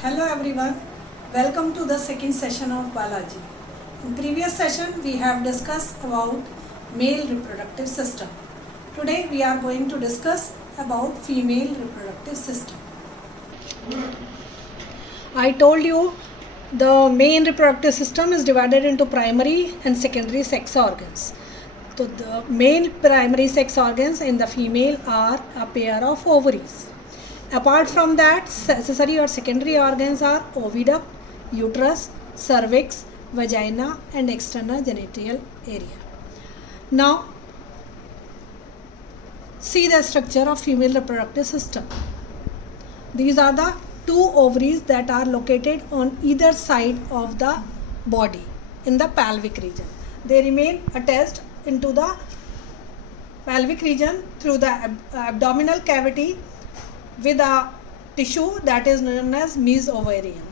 Hello everyone, welcome to the second session of biology. In previous session we have discussed about male reproductive system. Today we are going to discuss about female reproductive system. I told you the main reproductive system is divided into primary and secondary sex organs. So the main primary sex organs in the female are a pair of ovaries. Apart from that, accessory or secondary organs are oviduct, uterus, cervix, vagina and external genital area. Now, see the structure of female reproductive system. These are the two ovaries that are located on either side of the body in the pelvic region. They remain attached into the pelvic region through the abdominal cavity with a tissue that is known as mesovarium.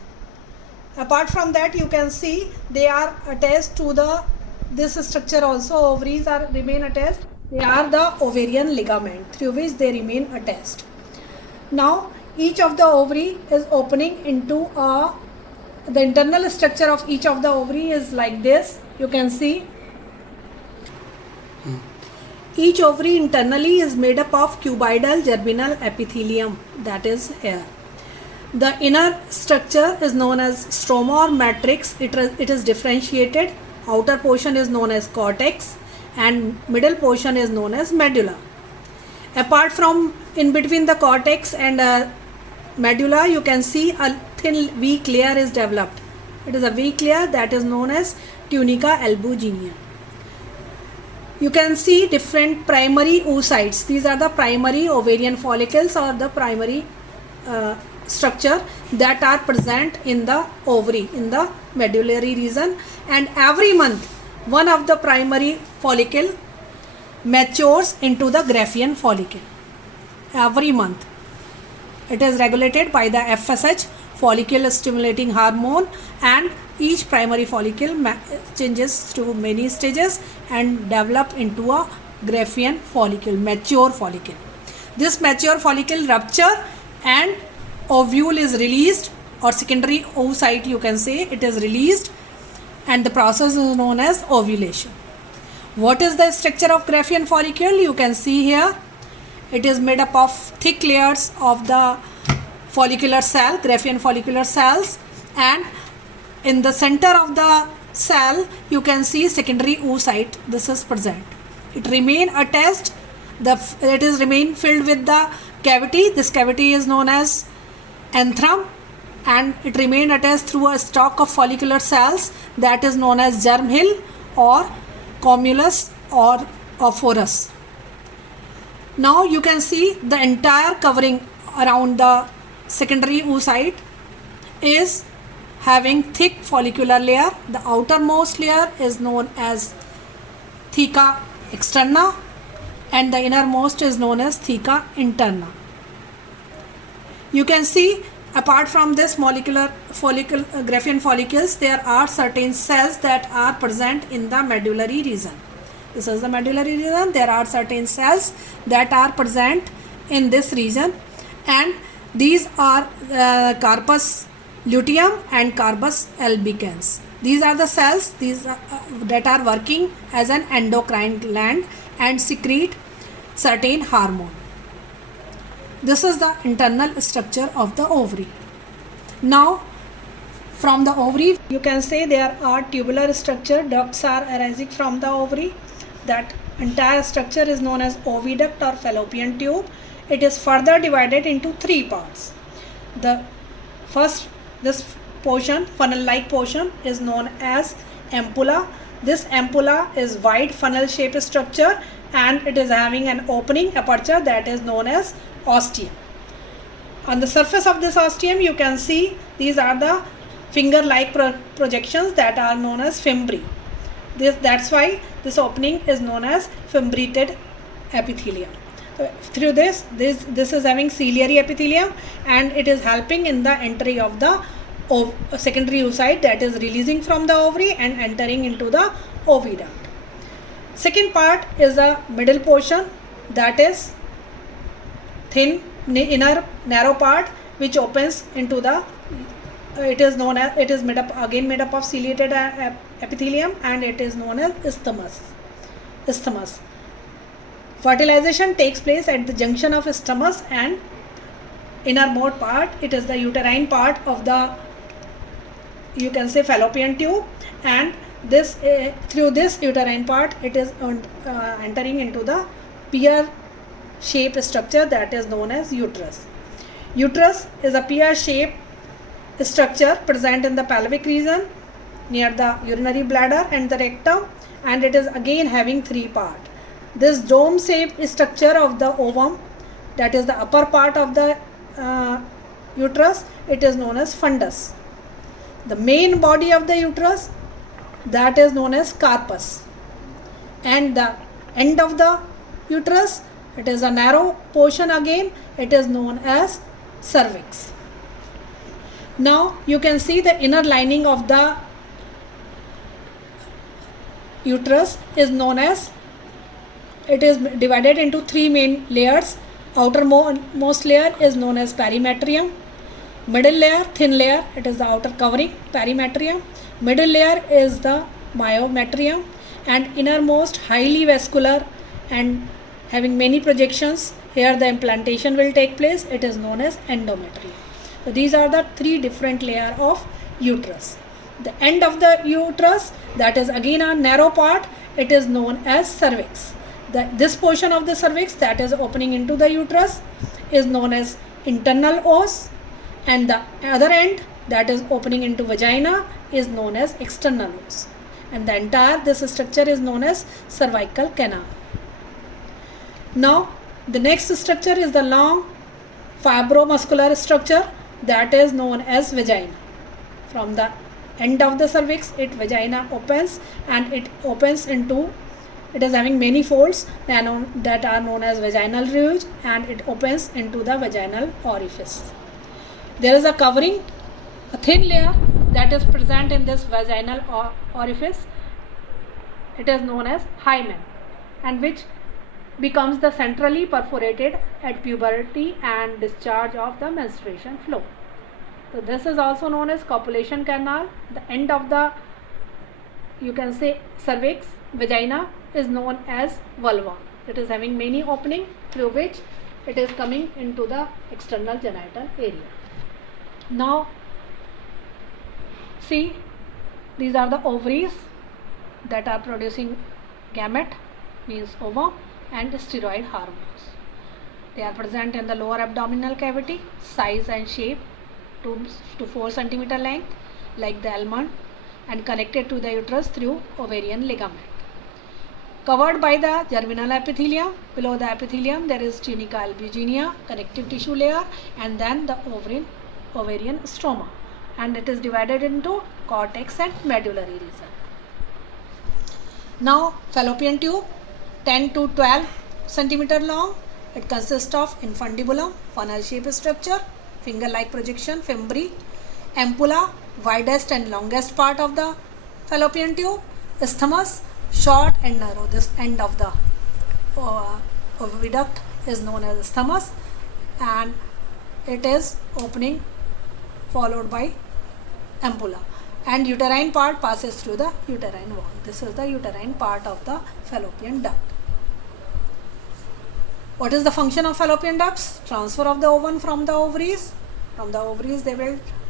Apart from that, you can see they are attached to this structure also. Ovaries remain attached. They are the ovarian ligament through which they remain attached. Now each of the ovary is opening into the internal structure of each of the ovary is like this. You can see each ovary internally is made up of cuboidal germinal epithelium, that is here. The inner structure is known as stroma or matrix. It is differentiated. Outer portion is known as cortex and middle portion is known as medulla. Apart from in between the cortex and medulla, you can see a thin weak layer is developed. It is a weak layer that is known as tunica albuginea. You can see different primary oocytes. These are the primary ovarian follicles or the primary structure that are present in the ovary, in the medullary region, and every month one of the primary follicle matures into the Graafian follicle. Every month. It is regulated by the FSH, follicle stimulating hormone, and each primary follicle changes through many stages and develop into a Graafian follicle, mature follicle. This mature follicle rupture and ovule is released, or secondary oocyte you can say, it is released, and the process is known as ovulation. What is the structure of Graafian follicle? You can see here. It is made up of thick layers of the follicular cell, Graafian follicular cells, and in the center of the cell you can see secondary oocyte. This is present. It remain attached. It is remain filled with the cavity. This cavity is known as antrum, and it remain attached through a stalk of follicular cells that is known as germ hill or comulus or forus. Now you can see the entire covering around the secondary oocyte is having thick follicular layer. The outermost layer is known as theca externa and the innermost is known as theca interna. You can see apart from this Graafian follicles, there are certain cells that are present in the medullary region. This is the medullary region. There are certain cells that are present in this region, and these are corpus luteum and corpus albicans. These are the cells that are working as an endocrine gland and secrete certain hormone. This is the internal structure of the ovary. Now, from the ovary, you can say there are tubular structure. Ducts are arising from the ovary. That entire structure is known as oviduct or fallopian tube. It is further divided into three parts. The first, this portion, funnel-like portion, is known as ampulla. This ampulla is wide funnel-shaped structure and it is having an opening aperture that is known as ostium. On the surface of this ostium, you can see these are the finger-like projections that are known as fimbri. That's why this opening is known as fimbriated epithelium. So through this is having ciliary epithelium and it is helping in the entry of the secondary oocyte that is releasing from the ovary and entering into the oviduct. Second part is the middle portion, that is thin inner narrow part which opens into the it is known as, it is made up of ciliated epithelium, and it is known as isthmus. Fertilization takes place at the junction of isthmus and innermost part. It is the uterine part of the, you can say, fallopian tube, and this through this uterine part it is entering into the pear shaped structure that is known as uterus. Uterus is a pear shaped structure present in the pelvic region near the urinary bladder and the rectum, and it is again having three parts. This dome shaped structure of the ovum, that is the upper part of the uterus, it is known as fundus. The main body of the uterus, that is known as carpus, and the end of the uterus, it is a narrow portion again, it is known as cervix. Now you can see the inner lining of the uterus is known as, it is divided into three main layers. Outermost layer is known as perimetrium. Middle layer, thin layer, it is the outer covering, perimetrium. Middle layer is the myometrium, and innermost highly vascular and having many projections, here the implantation will take place, it is known as endometrium. So these are the three different layers of uterus. The end of the uterus, that is again a narrow part, it is known as cervix. This portion of the cervix that is opening into the uterus is known as internal os, and the other end that is opening into vagina is known as external os, and the entire this structure is known as cervical canal. Now the next structure is the long fibromuscular structure that is known as vagina. From the end of the cervix, vagina opens, and it opens into, it is having many folds that are known as vaginal ridge, and it opens into the vaginal orifice. There is a covering, a thin layer that is present in this vaginal orifice. It is known as hymen, and which becomes the centrally perforated at puberty and discharge of the menstruation flow. So this is also known as copulation canal. The end of the, you can say, cervix, vagina, is known as vulva. It is having many openings through which it is coming into the external genital area. Now see, these are the ovaries that are producing gamete, means ovum, and steroid hormones. They are present in the lower abdominal cavity, size and shape 2 to 4 centimeter length like the almond, and connected to the uterus through ovarian ligament. Covered by the germinal epithelium. Below the epithelium there is tunica albuginea, connective tissue layer, and then the ovarian stroma, and it is divided into cortex and medullary region. Now fallopian tube, 10 to 12 centimeter long. It consists of infundibulum, funnel shaped structure, finger like projection, fimbriae, ampulla, widest and longest part of the fallopian tube, isthmus, short and narrow. This end of the oviduct is known as isthmus, and it is opening followed by ampulla, and uterine part passes through the uterine wall. This is the uterine part of the fallopian duct. What is the function of fallopian ducts? Transfer of the ovum from the ovaries. From the ovaries,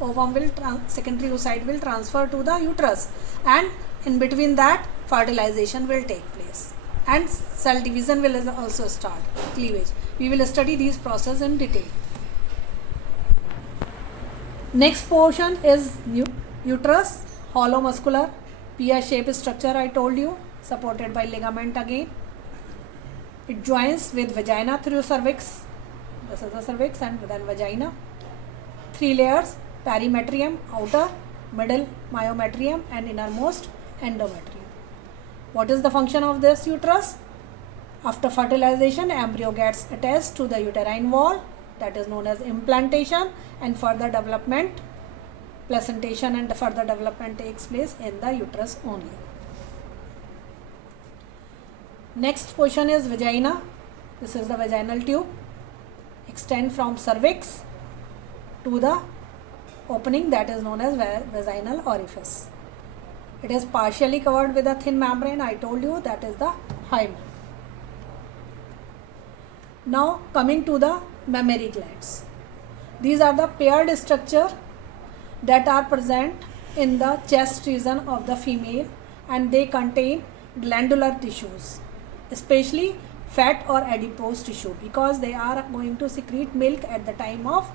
ovum will secondary oocyte will transfer to the uterus, and in between that fertilization will take place, and cell division will also start, cleavage. We will study these processes in detail. Next portion is uterus, hollow muscular pear shaped structure I told you, supported by ligament again. It joins with vagina through cervix. This is the cervix, and then vagina. 3 layers: perimetrium, outer, middle myometrium, and innermost endometrium. What is the function of this uterus? After fertilization, embryo gets attached to the uterine wall, that is known as implantation, and further development, placentation and further development takes place in the uterus only. Next portion is vagina. This is the vaginal tube. Extend from cervix to the opening that is known as vaginal orifice. It is partially covered with a thin membrane. I told you that is the hymen. Now coming to the mammary glands. These are the paired structure that are present in the chest region of the female, and they contain glandular tissues, especially fat or adipose tissue, because they are going to secrete milk at the time of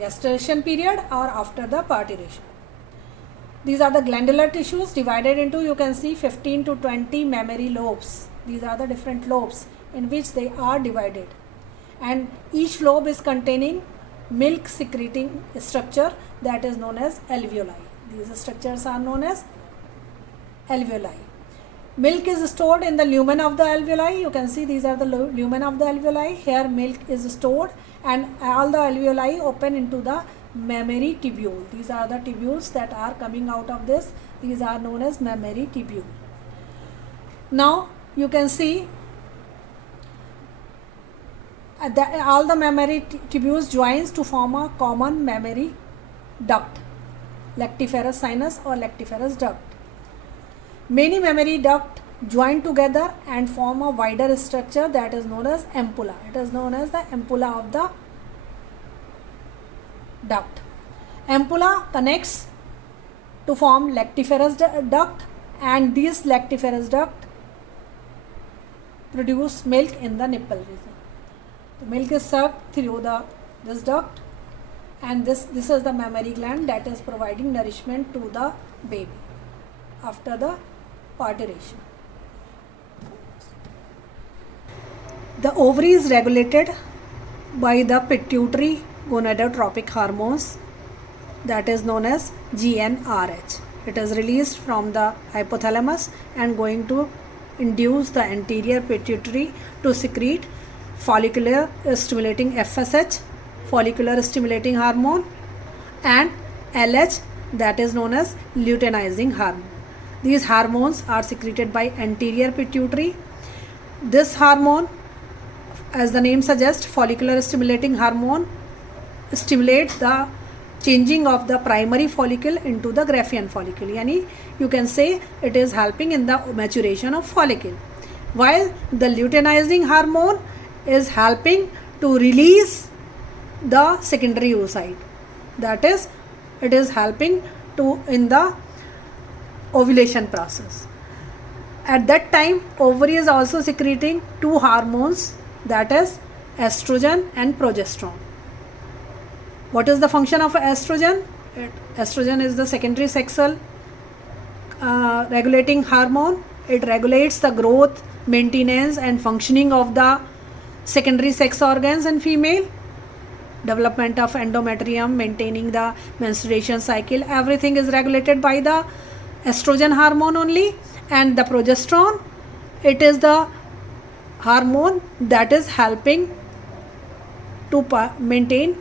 gestation period or after the parturition. These are the glandular tissues divided into, you can see, 15 to 20 mammary lobes. These are the different lobes in which they are divided, and each lobe is containing milk secreting structure that is known as alveoli. These structures are known as alveoli. Milk is stored in the lumen of the alveoli. You can see these are the lumen of the alveoli. Here milk is stored, and all the alveoli open into the mammary tubule. These are the tubules that are coming out of this. These are known as mammary tubule. Now you can see all the mammary tubules joins to form a common mammary duct, lactiferous sinus or lactiferous duct. Many mammary duct join together and form a wider structure that is known as ampulla. It is known as the ampulla of the duct. Ampulla connects to form lactiferous duct, and these lactiferous duct produce milk in the nipple region. The milk is sucked through this duct, and this is the mammary gland that is providing nourishment to the baby after the parturition. The ovary is regulated by the pituitary gonadotropic hormones that is known as GnRH. It is released from the hypothalamus and going to induce the anterior pituitary to secrete follicular stimulating FSH, follicular stimulating hormone, and LH that is known as luteinizing hormone. These hormones are secreted by anterior pituitary. This hormone, as the name suggests, follicular stimulating hormone, stimulates the changing of the primary follicle into the Graafian follicle. Yani you can say it is helping in the maturation of follicle, while the luteinizing hormone is helping to release the secondary oocyte. That is, it is helping to in the ovulation process. At that time, ovary is also secreting two hormones, that is estrogen and progesterone. What is the function of estrogen? Estrogen is the secondary sexual regulating hormone. It regulates the growth, maintenance and functioning of the secondary sex organs in female, development of endometrium, maintaining the menstruation cycle. Everything is regulated by the estrogen hormone only. And the progesterone, it is the hormone that is helping to maintain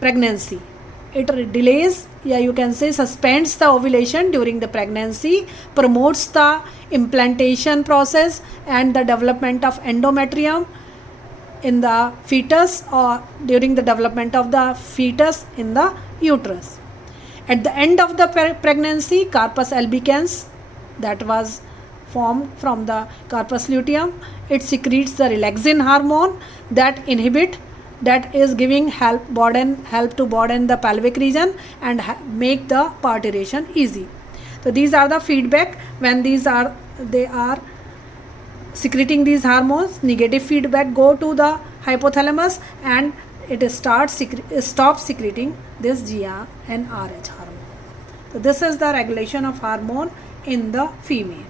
pregnancy. It delays, you can say suspends the ovulation during the pregnancy, promotes the implantation process and the development of endometrium in the fetus or during the development of the fetus in the uterus. At the end of the pregnancy, corpus albicans that was formed from the corpus luteum, it secretes the relaxin hormone that is giving help to broaden the pelvic region and make the parturition easy. So these are the feedback when they are secreting these hormones. Negative feedback go to the hypothalamus and it stops secreting this GnRH hormone. So this is the regulation of hormone in the female.